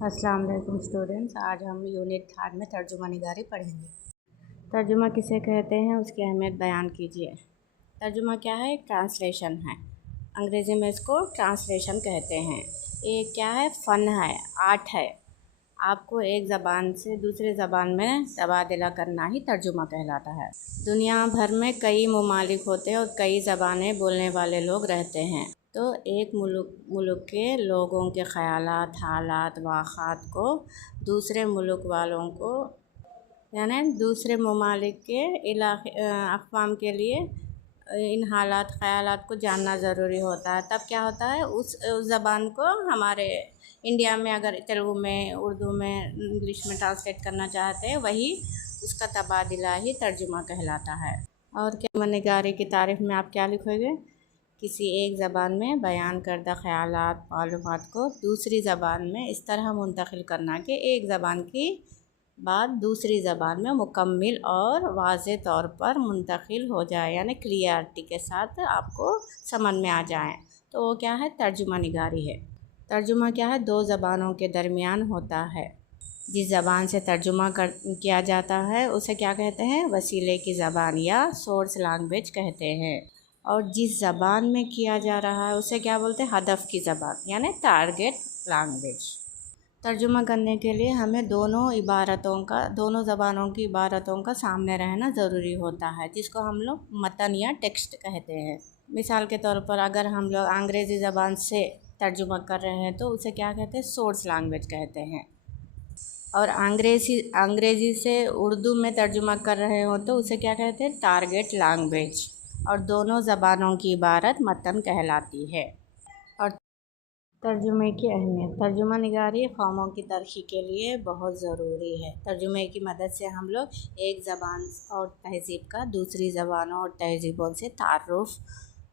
अस्सलाम वालेकुम स्टूडेंट्स। आज हम यूनिट 3 में तर्जुमा निगारी पढ़ेंगे। तर्जुमा किसे कहते हैं, उसकी अहमियत बयान कीजिए। तर्जुमा क्या है? ट्रांसलेशन है। अंग्रेज़ी में इसको ट्रांसलेशन कहते हैं। ये क्या है? फ़न है, आर्ट है। आपको एक ज़बान से दूसरे ज़बान में तबादला करना ही तर्जुमा कहलाता है। दुनिया भर में कई ममालिक होते हैं और कई ज़बानें बोलने वाले लोग रहते हैं। तो एक मुल्क के लोगों के ख़यालात, हालात, वाक़ात को दूसरे मुल्क वालों को यानी दूसरे ममालिक के अक़वाम के लिए इन हालात, ख़यालात को जानना ज़रूरी होता है। तब क्या होता है, उस ज़बान को हमारे इंडिया में अगर तेलुगु में, उर्दू में, इंग्लिश में ट्रांसलेट करना चाहते हैं, वही उसका तबादला ही तर्जुमा कहलाता है। और क्या निगारी की तारीफ़ में आप क्या लिखोगे? किसी एक ज़बान में बयान करदा ख़यालात, मालूमात को दूसरी ज़बान में इस तरह मुंतक़िल करना कि एक ज़बान की बात दूसरी ज़बान में मुकम्मल और वाज़ेह तौर पर मुंतक़िल हो जाए, यानी क्लियरिटी के साथ आपको समझ में आ जाए, तो वो क्या है? तर्जुमा निगारी है। तर्जुमा क्या है? दो ज़बानों के दरमियान होता है। जिस ज़बान से तर्जुमा किया जाता है उसे क्या कहते हैं? वसीले की ज़बान या सोर्स लैंग्वेज कहते हैं। और जिस ज़बान में किया जा रहा है उसे क्या बोलते हैं? हदफ की ज़बान यानी टारगेट लैंग्वेज। तर्जुमा करने के लिए हमें दोनों ज़बानों की इबारतों का सामने रहना ज़रूरी होता है, जिसको हम लोग मतन या टेक्स्ट कहते हैं। मिसाल के तौर पर अगर हम लोग अंग्रेज़ी ज़बान से तर्जुमा कर रहे हैं तो उसे क्या कहते हैं? सोर्स लैंग्वेज कहते हैं। और अंग्रेज़ी से उर्दू में तर्जुमा कर रहे हो तो उसे क्या कहते हैं? Target language. और दोनों ज़बानों की इबारत मतन कहलाती है। और तर्जुमे की अहमियत। तर्जुमा निगारी कौमों की तरक्की के लिए बहुत ज़रूरी है। तर्जुमे की मदद से हम लोग एक ज़बान और तहज़ीब का दूसरी ज़बानों और तहज़ीबों से तारुफ़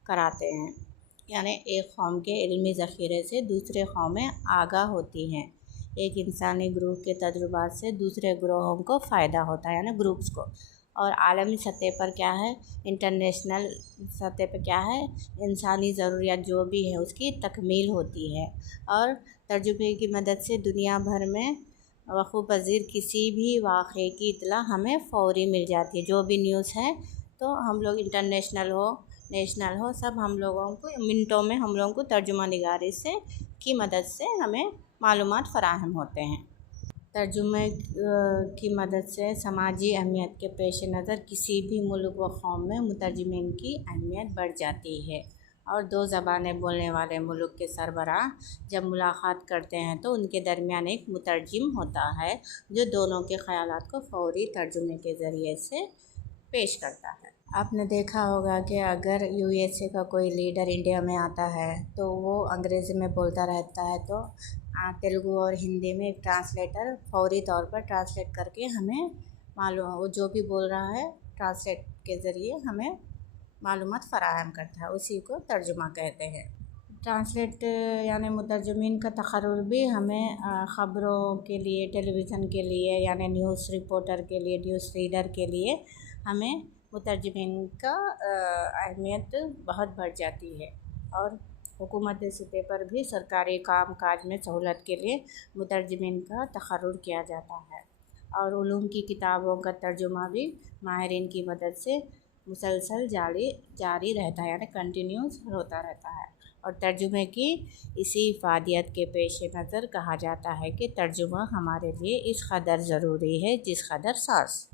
कराते हैं, यानी एक कौम के इल्मी ज़ख़ीरे से दूसरे कौमें आगाह होती हैं। एक इंसानी ग्रुप के तजुर्बात से दूसरे ग्रोहों को फ़ायदा होता है, यानी ग्रुप्स को। और आलमी सतह पर क्या है? इंटरनेशनल सतह पर क्या है? इंसानी ज़रूरियात जो भी है उसकी तकमील होती है। और तर्जुमे की मदद से दुनिया भर में वक़ूअ पज़ीर किसी भी वाक़े की इत्तला हमें फ़ौरी मिल जाती है। जो भी न्यूज़ है तो हम लोग इंटरनेशनल हो, नेशनल हो, सब हम लोगों को मिनटों में हम लोगों को तर्जुमा निगारी की मदद से हमें मालूमात फ़राहम होते हैं। तर्जुमे की मदद से समाजी अहमियत के पेश नज़र किसी भी मुल्क व कौम में मुतरजमिन की अहमियत बढ़ जाती है। और दो ज़बानें बोलने वाले मुल्क के सरबराह जब मुलाकात करते हैं तो उनके दरमियान एक मुतरजिम होता है जो दोनों के ख़यालात को फ़ौरी तर्जुमे के ज़रिए से पेश करता है। आपने देखा होगा कि अगर USA का कोई लीडर इंडिया में आता है तो वो अंग्रेज़ी में बोलता रहता है, तो तेलुगु और हिंदी में एक ट्रांसलेटर फ़ौरी तौर पर ट्रांसलेट करके हमें मालूम वो जो भी बोल रहा है ट्रांसलेट के ज़रिए हमें मालूमात फ़राहम करता है, उसी को तर्जुमा कहते हैं। ट्रांसलेट यानी मुतरजमिन का तक़र्रुर भी हमें ख़बरों के लिए, टेलीविज़न के लिए, यानी न्यूज़ रिपोर्टर के लिए, न्यूज़ रीडर के लिए हमें मुतरजमिन का अहमियत बहुत बढ़ जाती है। और हुकूमती सतह पर भी सरकारी काम काज में सहूलत के लिए मुतरजमिन का तक़र्रुर किया जाता है। और उलूम की किताबों का तर्जुमा भी माहिरीन की मदद से मुसलसल जारी रहता है, यानी कंटिन्यूस होता रहता है। और तर्जुमे की इसी इफ़ादियत के पेश नज़र कहा जाता है कि तर्जुमा हमारे लिए इस कदर ज़रूरी है जिस कदर सांस।